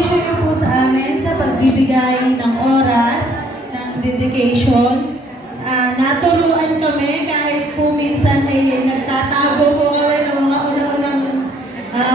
servisyo niyo po sa amin sa pagbibigay ng oras, ng dedication. Naturuan kami kahit po minsan ay nagtatago po kami ng mga unang-unang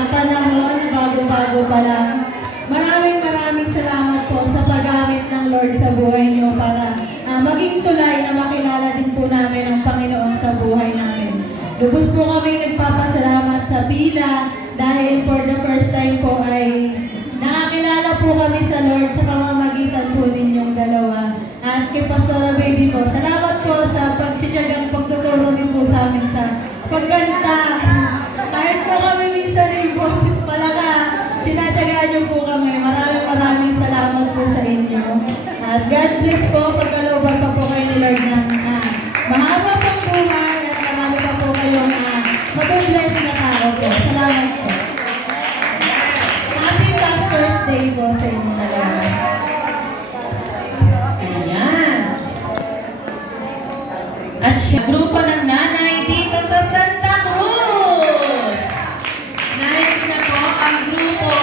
panahon, bago-bago pa lang. Maraming salamat po sa paggamit ng Lord sa buhay niyo para maging tulay na makilala din po namin ang Panginoon sa buhay namin. Lubos po kami nagpapasalamat sa pila dahil for the first time po ay nakakilala po kami sa Lord sa pamamagitan po ninyong dalawa. At kay Pastora Baby po, salamat po sa pagtsitsagang pagtuturo din po sa amin sa pagkanta. Kahit po kami minsan yung boses palaka, tinatsagaan niyo po kami. Maraming salamat po sa inyo. At God bless po, pagkalooban pa po kayo ni Lord ng mahaba pong buhay at marami pa po kayong mabubless na tao po. Salamat po. Happy Pastor's Day po sa inyo dalawa. Ayan. At siya, grupo ng nanay dito sa Santa Cruz. Narito na po ang grupo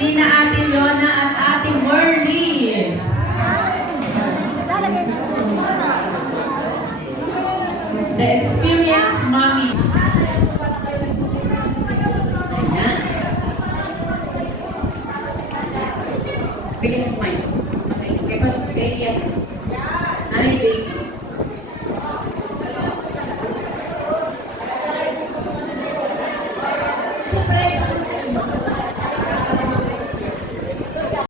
ni na Ate Lona at Ate Merly. The Experience Mommy. Ayan. Bigyan ng mic. Okay. Kay Baby. Nanay Baby.